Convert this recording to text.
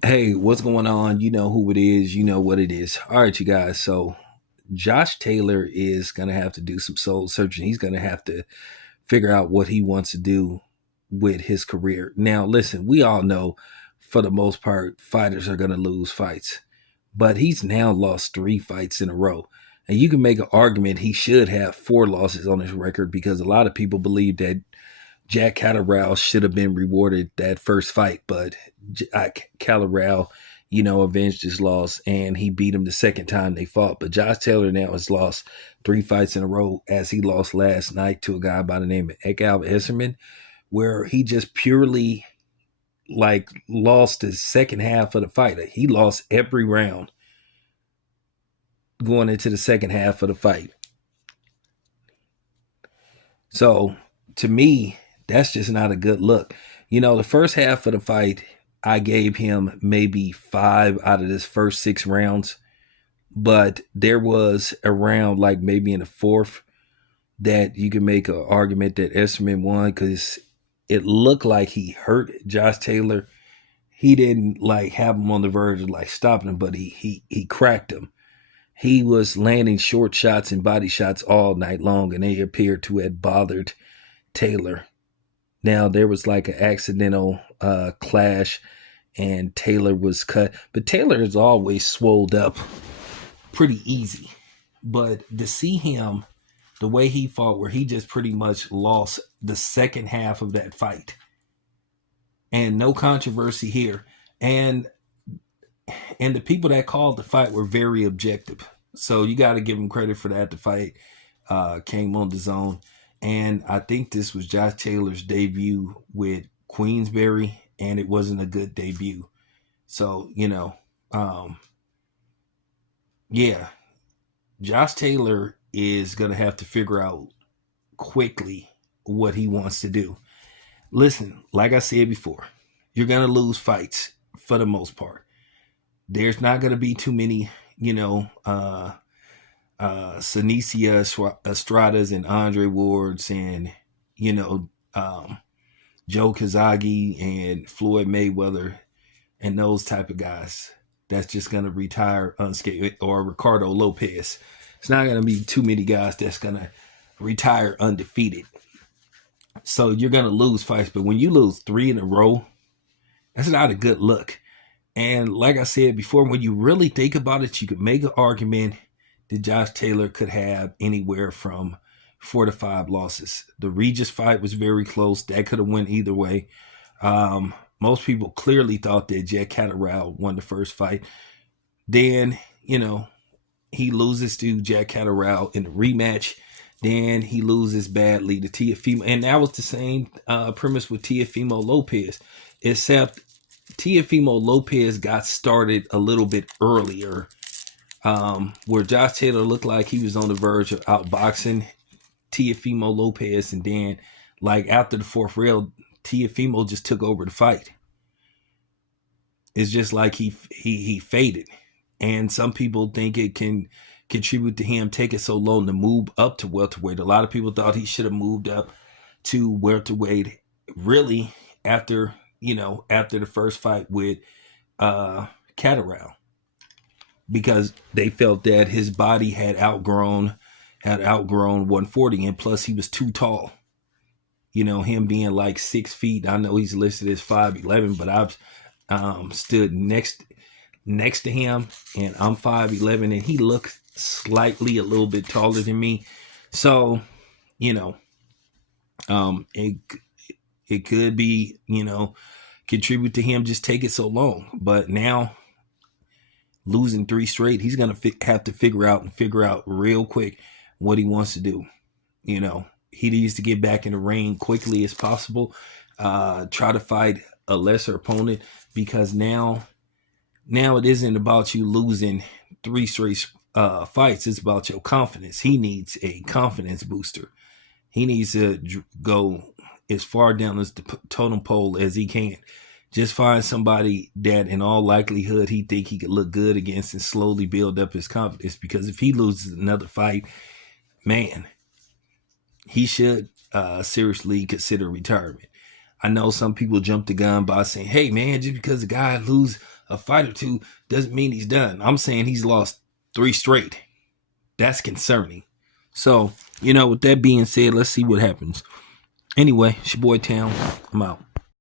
Hey, what's going on? You know who it is. You know what it is. All right, you guys. So, Josh Taylor is going to have to do some soul searching. He's going to have to figure out what he wants to do with his career. Now, listen, we all know for the most part, fighters are going to lose fights, but he's now lost three fights in a row. And you can make an argument he should have four losses on his record because a lot of people believe that Jack Catterall should have been rewarded that first fight, but Catterall, avenged his loss and he beat him the second time they fought. But Josh Taylor now has lost three fights in a row as he lost last night to a guy by the name of Ekal Esserman, where he just purely lost the second half of the fight. He lost every round going into the second half of the fight. So to me, that's just not a good look. The first half of the fight, I gave him maybe five out of his first six rounds, but there was a round like maybe in the fourth that you can make an argument that Esserman won because it looked like he hurt Josh Taylor. He didn't have him on the verge of stopping him, but he cracked him. He was landing short shots and body shots all night long, and they appeared to have bothered Taylor. Now there was an accidental clash, and Taylor was cut, but Taylor is always swolled up pretty easy. But to see him the way he fought, where he just pretty much lost the second half of that fight, and no controversy here, and the people that called the fight were very objective. So you got to give him credit for that. The fight came on the zone. And I think this was Josh Taylor's debut with Queensberry, and it wasn't a good debut. So, yeah, Josh Taylor is going to have to figure out quickly what he wants to do. Listen, like I said before, you're going to lose fights for the most part. There's not going to be too many, Senicia Estradas and Andre Wards and, Joe Kazagi and Floyd Mayweather and those type of guys that's just going to retire unscathed, or Ricardo Lopez. It's not going to be too many guys that's going to retire undefeated. So you're going to lose fights, but when you lose three in a row, that's not a good look. And like I said before, when you really think about it, you could make an argument that Josh Taylor could have anywhere from 4 to 5 losses. The Regis fight was very close. That could have went either way. Most people clearly thought that Jack Catterall won the first fight. Then, he loses to Jack Catterall in the rematch. Then he loses badly to Teofimo. And that was the same premise with Teofimo Lopez, except Teofimo Lopez got started a little bit earlier, where Josh Taylor looked like he was on the verge of outboxing Teofimo Lopez, and then after the fourth round, Teofimo just took over the fight. It's just like he faded, and some people think it can contribute to him taking so long to move up to welterweight. A lot of people thought he should have moved up to welterweight really after the first fight with Catterall, because they felt that his body had outgrown 140, and plus he was too tall. Him being 6 feet. I know he's listed as 5'11", but I've stood next to him, and I'm 5'11", and he looked slightly a little bit taller than me. So, it could be, contribute to him just taking so long. But now, losing three straight, he's going to have to figure out real quick what he wants to do. He needs to get back in the ring quickly as possible. Try to fight a lesser opponent, because now it isn't about you losing three straight fights. It's about your confidence. He needs a confidence booster. He needs to go as far down as the totem pole as he can. Just find somebody that in all likelihood he think he could look good against and slowly build up his confidence, because if he loses another fight, man, he should seriously consider retirement. I know some people jump the gun by saying, hey man, just because the guy lose a fight or two doesn't mean he's done. I'm saying he's lost 3 straight. That's concerning. So, with that being said, let's see what happens. Anyway, it's your boy Town. I'm out.